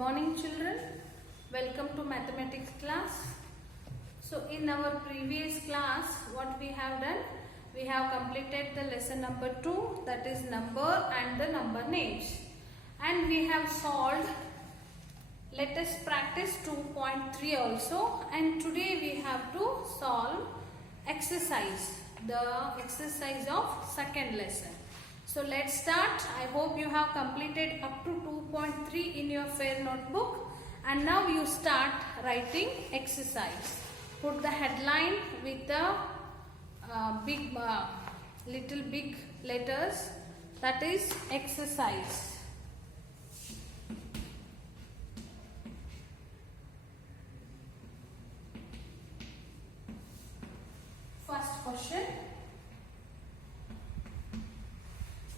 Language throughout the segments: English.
morning children, welcome to mathematics class. So in our previous class what we have done, we have completed the lesson number 2, that is number and the number names, and we have solved let us practice 2.3 also, and today we have to solve the exercise of second lesson. So let's start. I hope you have completed up to 2.3 in your fair notebook, and now you start writing exercise. Put the headline with the little big letters, that is exercise. First question.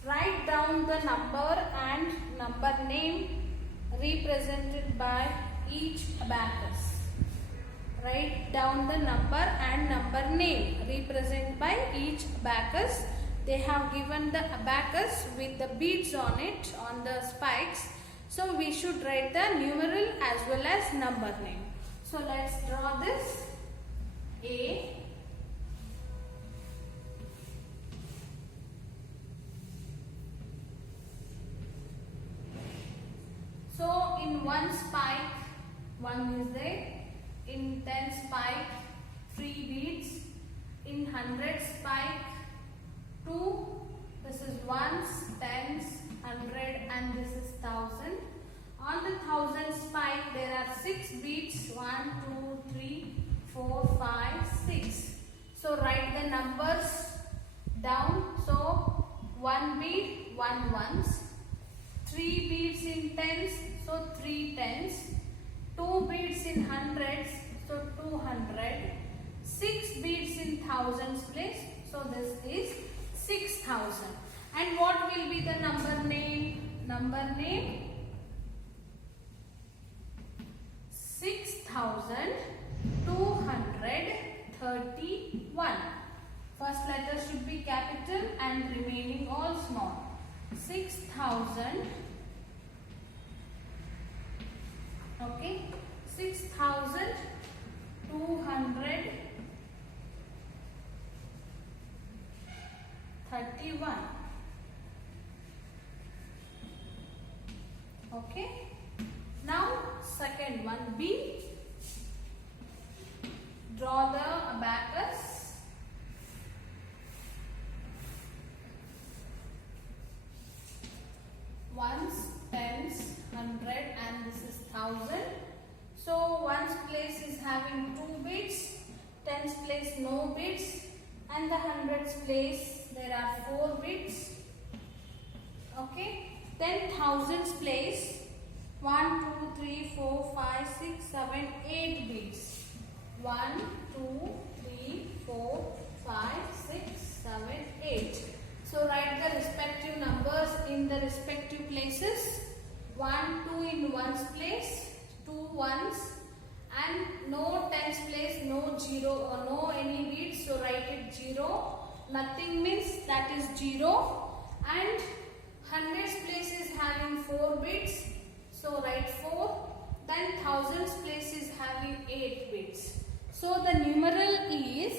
Write down the number and number name represented by each abacus. Write down the number and number name represented by each abacus. They have given the abacus with the beads on it, on the spikes. So we should write the numeral as well as number name. So let's draw this. A. So in one spike, 1 is there. In 10 spike, 3 beads. In 100 spike, 2. This is ones, tens, 100, and this is 1000. On the 1000 spike, there are 6 beads. 1, 2, 3, 4, 5, 6. So write the numbers down. So 1 bead, 1 ones. 3 beads in tens, so 3 tens. 2 beads in hundreds, so 200. 6 beads in thousands place, so this is 6000. And what will be the number name? Number name 6231. First letter should be capital and remaining all small. 6000. Okay, 6231. Okay, now second one, B. Draw the abacus. Ones, tens, 100, and this is 1000. So ones place is having 2 bits, tens place no bits, and the hundreds place there are 4 bits. Okay, then thousands place 1, 2, 3, 4, 5, 6, 7, 8 bits. 1, 2, 3, 4, 5, 6, 7, 8. So write the respective numbers in the respective places. 1, 2 in ones place, 2 ones, and no tens place, no 0 or no any beads, so write it 0. Nothing means that is 0. And hundreds place is having 4 bits, so write 4. Then thousands place is having 8 bits. So the numeral is,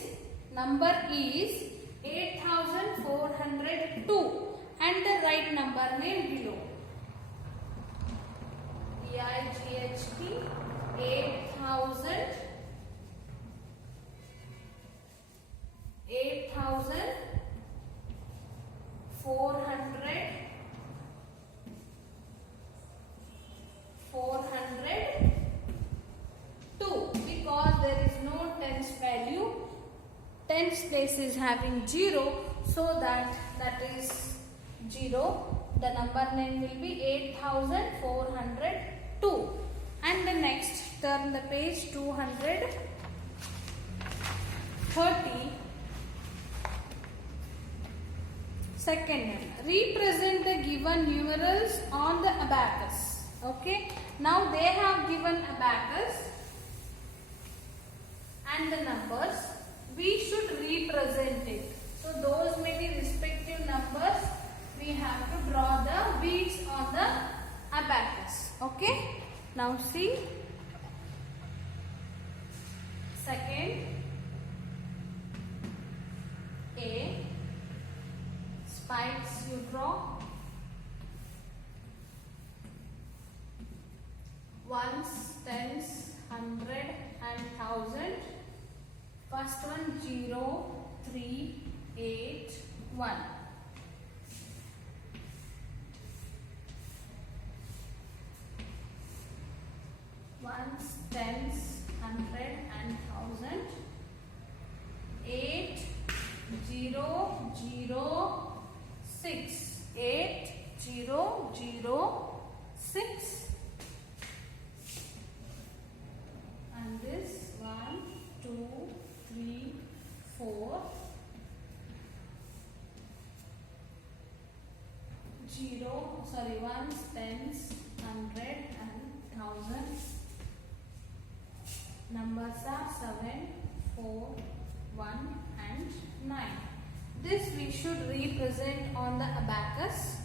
number is 8402, and the right number name below. EIGHT 402, because there is no tens value. Tens place is having 0, so that is 0. The number name will be 8402. And the next, turn the page 230. Second one, represent the given numerals on the abacus. Okay, now they have given abacus and the numbers. We should represent it. So those many respective numbers, we have to draw the beads on the abacus. Okay. Now see, second A, spikes you draw, ones, tens, 100 and 1000. First one 0, 3, 8, 1. Ones, tens, 100 and 1000. 8, 0, 0, 6. 8, 0, 0, 6. And this 1, 2, 3, 4. 1s, tens, 100 and 1000. Numbers are 7, 4, 1 and 9. This we should represent on the abacus.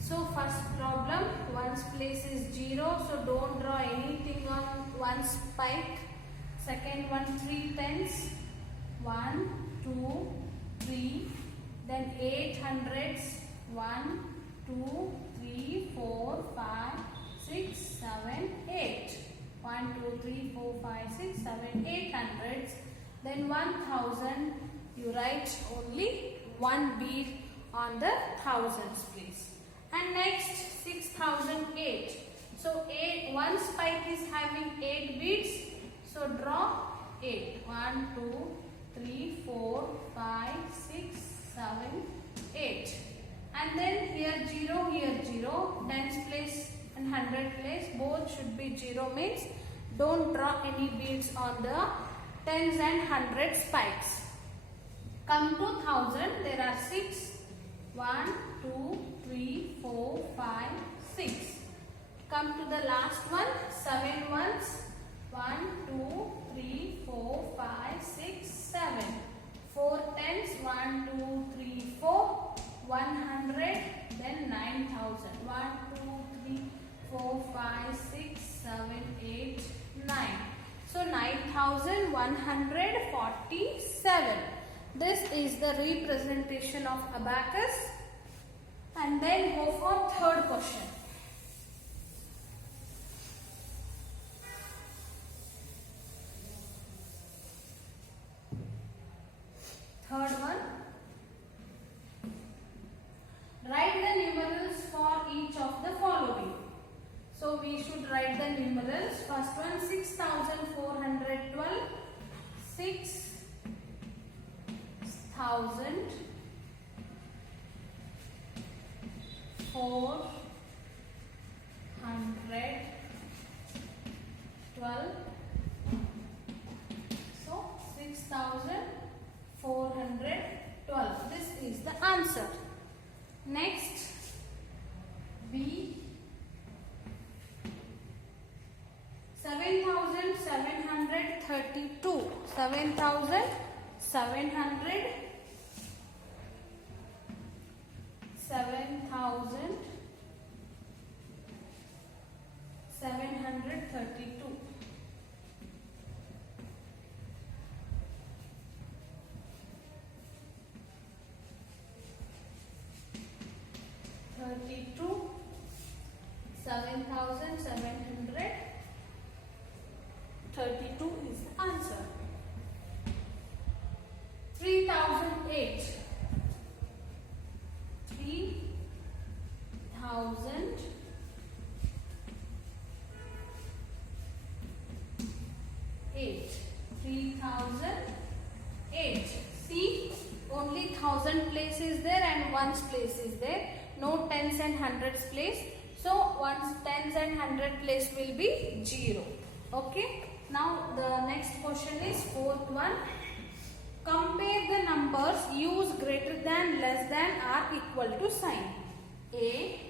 So first problem, ones place is 0, so don't draw anything on one spike. Second one, 3 tens, 1, 2, 3, then 8 hundreds, 1, 2, 3, 4, 5, 6, 7, 8. 1, 2, 3, 4, 5, 6, 7, 8 hundreds. Then 1000, you write only one bead on the thousands place. And next 6008. So one spike is having 8 beads. So draw 8. 1, 2, 3, 4, 5, 6, 7, 8. And then here 0, here 0. Tens place and 100 place. Both should be 0 means don't draw any beads on the tens and 100 spikes. Come to 1000. There are 6. 1, 2, 3, 4, 5, 6. Come to the last one. 7 ones. 1, 2, 3, 4, 5, 6, 7. 4 tens. 1, 2, 3, 4. 100. Then 9000. 1, 2, 3, 4, 5, 6, 7, 8, 9. So 9147. This is the representation of abacus. And then go for third question. Third one. Write the numerals for each of the following. So we should write the numerals. First one 6412. 6,000. 412. So 6,412. This is the answer. Next, B. 7,732. 7,732. 7,732 is the answer. 3,008. 3,008. See, only 1000 place is there and ones place is there. No tens and hundreds place. So ones, tens and 100 place will be 0. Okay. Now the next question is fourth one. Compare the numbers. Use greater than, less than or equal to sign. A.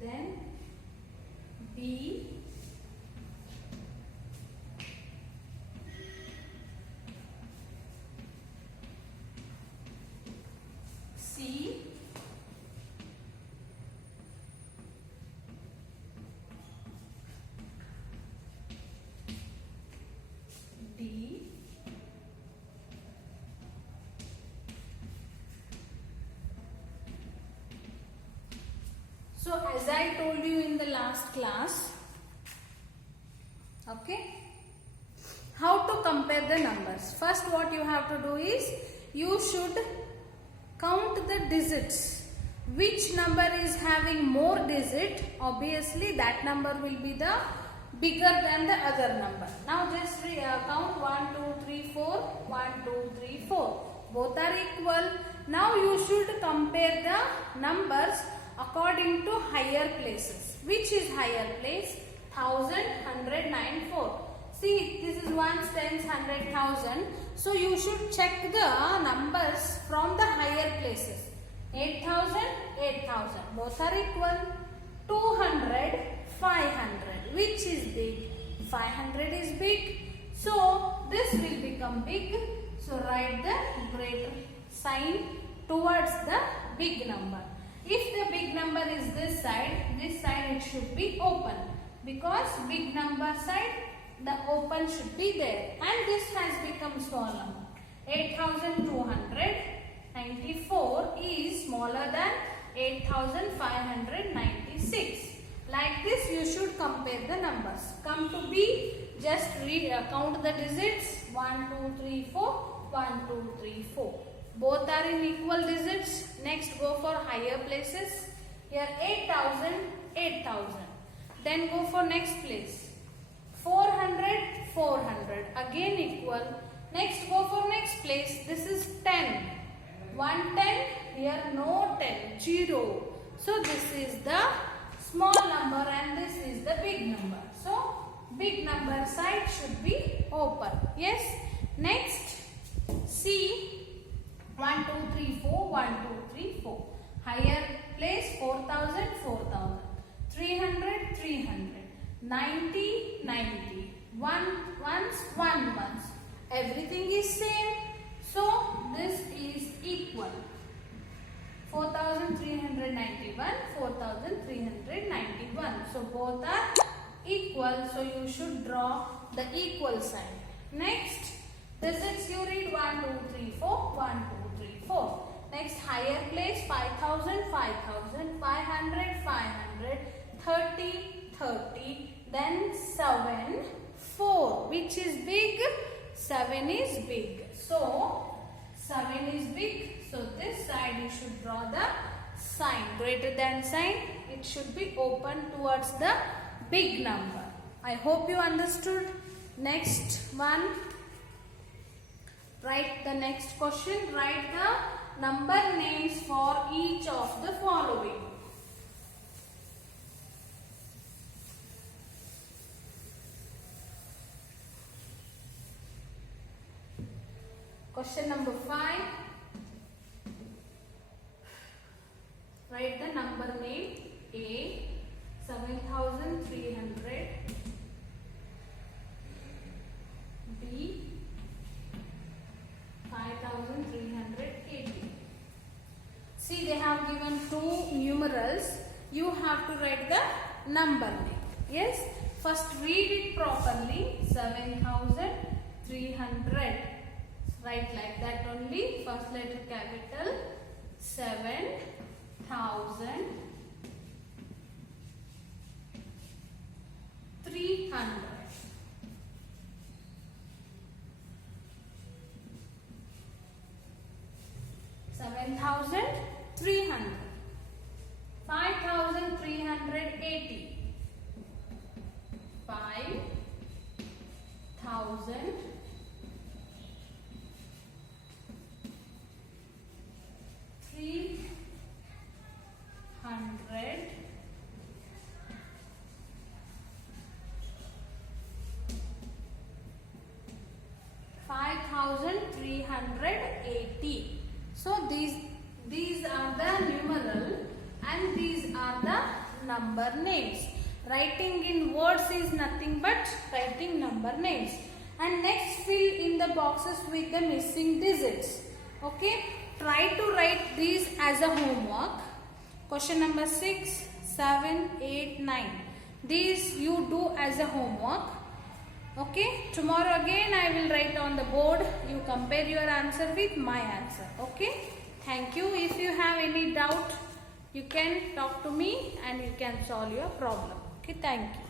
Then B. D. So as I told you in the last class, okay, how to compare the numbers. First what you have to do is, you should count the digits. Which number is having more digit, obviously that number will be the bigger than the other number. Now just count 1, 2, 3, 4, 1, 2, 3, 4. Both are equal. Now you should compare the numbers according to higher places. Which is higher place? 1000, 100, 9, 4. See, this is ones, tens, 100, 1000. So you should check the numbers from the higher places. 8000, 8000. Both are equal. 200, 500. Which is big? 500 is big. So this will become big. So write the greater sign towards the big number. If the big number is this side it should be open. Because big number side, the open should be there. And this has become small number. 8294 is smaller than 8596. Like this you should compare the numbers. Come to B, just count the digits. 1, 2, 3, 4. 1, 2, 3, 4. Both are in equal digits. Next go for higher places. Here 8000, 8000. Then go for next place. 400, 400. Again equal. Next go for next place. This is 10. 110. Here no 10. 0. So this is the small number and this is the big number. So big number side should be open. Yes. Next C. 1, 2, 3, 4. 1, 2, 3, 4. Higher place 4000, 4000. 300, 300. 90, 90. 1 ones, 1 ones. Everything is same. So this is equal. 4391, 4391. So both are equal. So you should draw the equal sign. Next, digits you read 1, 2, 3, 4, 1, 2, 3, 4. Next, higher place 5000, 5000, 500, 500, 30, 30. Then 7, 4. Which is big? 7 is big. So 7 is big. So this side you should draw the sign. Greater than sign. It should be open towards the big number. I hope you understood. Next one. Write the next question. Write the number names for each of the following. Question number 5. Write the number name. A 7300. B 5380. See, they have given two numerals. You have to write the number name. Yes. First read it properly. 7300. Write like that only. First letter capital. 7300. 7300. 5380. 5000. 300. 5380. So these are the numeral and these are the number names. Writing in words is nothing but writing number names. And next fill in the boxes with the missing digits. Okay. Try to write these as a homework. Question number 6, 7, 8, 9. These you do as a homework. Okay, tomorrow again I will write on the board. You compare your answer with my answer. Okay, thank you. If you have any doubt, you can talk to me and you can solve your problem. Okay, thank you.